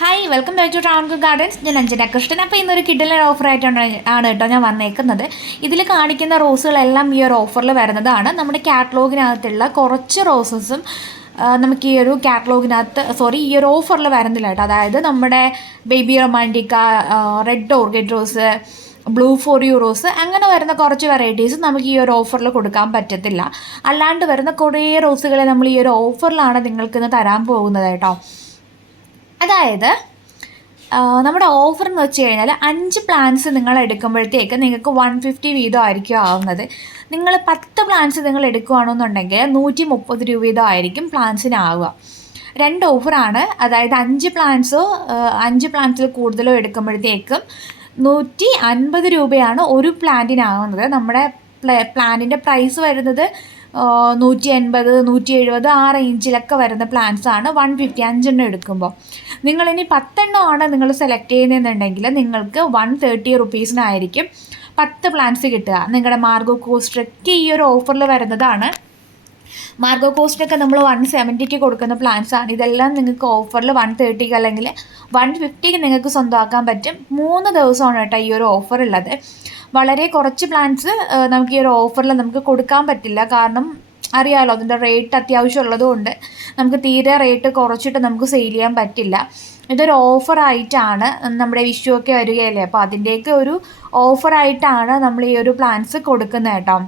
Hi welcome back to town gardens ഞാൻ അഞ്ജന കൃഷ്ണൻ. അപ്പോൾ ഇന്നൊരു കിഡിലൻ ഓഫർ ആയിട്ടാണ് ആണ് കേട്ടോ ഞാൻ വന്നേക്കുന്നത്. ഇതിൽ കാണിക്കുന്ന റോസുകളെല്ലാം ഈ ഒരു ഓഫറിൽ വരുന്നതാണ്. നമ്മുടെ കാറ്റലോഗിനകത്തുള്ള കുറച്ച് റോസസും നമുക്ക് ഈ ഒരു കാറ്റലോഗിനകത്ത് സോറി ഈ ഒരു ഓഫറിൽ വരുന്നില്ല കേട്ടോ. അതായത് നമ്മുടെ baby romantica red orchid rose blue for you rose അങ്ങനെ വരുന്ന കുറച്ച് വെറൈറ്റീസ് നമുക്ക് ഈ ഒരു ഓഫറിൽ കൊടുക്കാൻ പറ്റത്തില്ല. അല്ലാണ്ട് വരുന്ന കുറേ റോസുകളെ നമ്മൾ ഈ ഒരു ഓഫറിലാണ് നിങ്ങൾക്കിന്ന് തരാൻ പോകുന്നത് കേട്ടോ. അതായത് നമ്മുടെ ഓഫർ എന്ന് വെച്ച് കഴിഞ്ഞാൽ അഞ്ച് പ്ലാൻസ് നിങ്ങൾ എടുക്കുമ്പോഴത്തേക്ക് നിങ്ങൾക്ക് വൺ ഫിഫ്റ്റി വീതം ആയിരിക്കും ആവുന്നത്. നിങ്ങൾ പത്ത് പ്ലാൻസ് നിങ്ങൾ എടുക്കുകയാണെന്നുണ്ടെങ്കിൽ നൂറ്റി മുപ്പത് രൂപ വീതം ആയിരിക്കും പ്ലാൻസിനാവുക രണ്ട് ഓഫറാണ് അതായത് അഞ്ച് പ്ലാൻസോ അഞ്ച് പ്ലാൻസിൽ കൂടുതലോ എടുക്കുമ്പോഴത്തേക്കും നൂറ്റി അൻപത് രൂപയാണ് ഒരു പ്ലാന്റിനാവുന്നത് നമ്മുടെ പ്ലാന്റിന്റെ പ്രൈസ് വരുന്നത് നൂറ്റി എൺപത് നൂറ്റി എഴുപത് ആ റേഞ്ചിലൊക്കെ വരുന്ന പ്ലാൻസ് ആണ് വൺ ഫിഫ്റ്റി അഞ്ചെണ്ണം എടുക്കുമ്പോൾ നിങ്ങളിനി പത്തെണ്ണമാണ് നിങ്ങൾ സെലക്ട് ചെയ്യുന്നതെന്നുണ്ടെങ്കിൽ നിങ്ങൾക്ക് വൺ തേർട്ടി റുപ്പീസിനായിരിക്കും പത്ത് പ്ലാൻസ് കിട്ടുക. നിങ്ങളുടെ മാർഗോ കോസ്റ്റൊക്കെ ഈ ഒരു ഓഫറിൽ വരുന്നതാണ്. മാർഗോ കോസ്റ്റൊക്കെ നമ്മൾ വൺ സെവന്റിക്ക് കൊടുക്കുന്ന പ്ലാൻസ് ആണ്. ഇതെല്ലാം നിങ്ങൾക്ക് ഓഫറിൽ വൺ തേർട്ടിക്ക് അല്ലെങ്കിൽ വൺ ഫിഫ്റ്റിക്ക് നിങ്ങൾക്ക് സ്വന്തമാക്കാൻ പറ്റും. മൂന്ന് ദിവസമാണ് കേട്ടോ ഈ ഒരു ഓഫർ ഉള്ളത്. വളരെ കുറച്ച് പ്ലാന്റ്സ് നമുക്ക് ഈ ഒരു ഓഫറിൽ നമുക്ക് കൊടുക്കാൻ പറ്റില്ല. കാരണം അറിയാമല്ലോ അതിന്റെ റേറ്റ് അത്യാവശ്യം ഉള്ളതുകൊണ്ട് നമുക്ക് തീരെ റേറ്റ് കുറച്ചിട്ട് നമുക്ക് സെയിൽ ചെയ്യാൻ പറ്റില്ല. ഇതൊരു ഓഫറായിട്ടാണ് നമ്മുടെ വിഷു ഒക്കെ വരികയല്ലേ? അപ്പോൾ അതിന്റെയൊക്കെ ഒരു ഓഫറായിട്ടാണ് നമ്മൾ ഈ ഒരു പ്ലാൻസ് കൊടുക്കുന്നത് കേട്ടോ.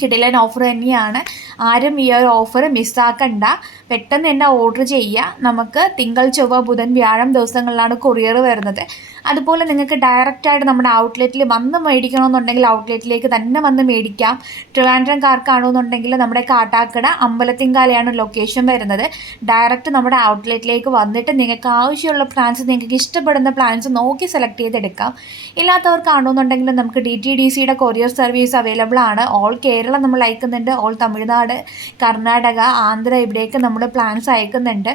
കിടിലൻ ഓഫർ തന്നെയാണ്. ആരും ഈ ഒരു ഓഫർ മിസ്സാക്കണ്ട പെട്ടെന്ന് തന്നെ ഓർഡർ ചെയ്യുക. നമുക്ക് തിങ്കൾ ചൊവ്വ ബുധൻ വ്യാഴം ദിവസങ്ങളിലാണ് കൊറിയർ വരുന്നത്. അതുപോലെ നിങ്ങൾക്ക് ഡയറക്റ്റായിട്ട് നമ്മുടെ ഔട്ട്ലെറ്റിൽ വന്ന് മേടിക്കണമെന്നുണ്ടെങ്കിൽ ഔട്ട്ലെറ്റിലേക്ക് തന്നെ വന്ന് മേടിക്കാം. ട്രിവാൻഡ്രംകാർക്കാണെന്നുണ്ടെങ്കിൽ നമ്മുടെ കാട്ടാക്കട അമ്പലത്തിങ്കാലയാണ് ലൊക്കേഷൻ വരുന്നത്. ഡയറക്റ്റ് നമ്മുടെ ഔട്ട്ലെറ്റിലേക്ക് വന്നിട്ട് നിങ്ങൾക്ക് ആവശ്യമുള്ള പ്ലാൻസ് നിങ്ങൾക്ക് ഇഷ്ടപ്പെടുന്ന പ്ലാൻസ് നോക്കി സെലക്ട് ചെയ്തെടുക്കാം. ഇല്ലാത്തവർക്കാണെന്നുണ്ടെങ്കിൽ നമുക്ക് ഡി ടി ഡി സിയുടെ കൊറിയർ സർവീസ് അവൈലബിൾ ആണ്. ഓൾ കേരളം നമ്മൾ അയക്കുന്നുണ്ട്. ഓൾ തമിഴ്നാട് കർണാടക ആന്ധ്ര ഇവിടേക്ക് നമ്മൾ പ്ലാൻസ് അയക്കുന്നുണ്ട്.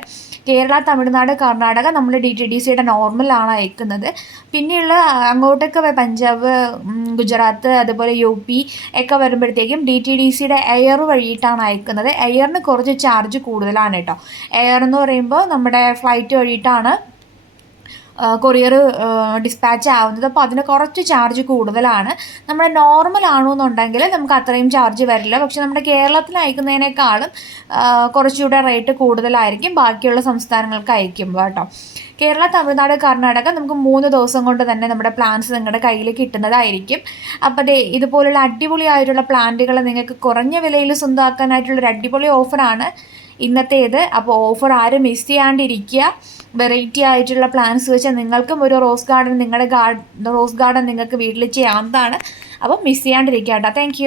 കേരള തമിഴ്നാട് കർണാടക നമ്മൾ ഡി ടി ഡി സിയുടെ നോർമലാണ് അയക്കുന്നത്. പിന്നെയുള്ള അങ്ങോട്ടൊക്കെ പഞ്ചാബ് ഗുജറാത്ത് അതുപോലെ യു പി ഒക്കെ വരുമ്പോഴത്തേക്കും ഡി ടി ഡി സിയുടെ എയർ വഴിയിട്ടാണ് അയക്കുന്നത്. എയറിന് കുറച്ച് ചാർജ് കൂടുതലാണ് കേട്ടോ. എയർ എന്ന് പറയുമ്പോൾ നമ്മുടെ ഫ്ലൈറ്റ് വഴിയിട്ടാണ് കൊറിയർ ഡിസ്പാച്ച് ആവുന്നത്. അപ്പോൾ അതിന് കുറച്ച് ചാർജ് കൂടുതലാണ്. നമ്മുടെ നോർമൽ ആണെന്നുണ്ടെങ്കിൽ നമുക്ക് അത്രയും ചാർജ് വരില്ല. പക്ഷെ നമ്മുടെ കേരളത്തിൽ അയക്കുന്നതിനേക്കാളും കുറച്ചുകൂടെ റേറ്റ് കൂടുതലായിരിക്കും. ബാക്കിയുള്ള സംസ്ഥാനങ്ങൾക്ക് അയക്കുമ്പോൾ കേട്ടോ. കേരള തമിഴ്നാട് കർണാടക നമുക്ക് മൂന്ന് ദിവസം കൊണ്ട് തന്നെ നമ്മുടെ പ്ലാന്റ്സ് നിങ്ങളുടെ കയ്യിൽ കിട്ടുന്നതായിരിക്കും. അപ്പോൾ അതെ ഇതുപോലുള്ള അടിപൊളിയായിട്ടുള്ള പ്ലാന്റുകൾ നിങ്ങൾക്ക് കുറഞ്ഞ വിലയിൽ സ്വന്തമാക്കാനായിട്ടുള്ളൊരു അടിപൊളി ഓഫറാണ് ഇന്നത്തേത്. അപ്പോൾ ഓഫർ ആരും മിസ് ചെയ്യാണ്ടിരിക്കുക. വെറൈറ്റി ആയിട്ടുള്ള പ്ലാന്റ്സ് വെച്ചാൽ നിങ്ങൾക്കും ഒരു റോസ് ഗാർഡൻ നിങ്ങളുടെ ഗാർഡൻ റോസ് ഗാർഡൻ നിങ്ങൾക്ക് വീട്ടിൽ ചെയ്യാവുന്നതാണ്. അപ്പം മിസ് ചെയ്യാണ്ടിരിക്കുക കേട്ടോ. താങ്ക്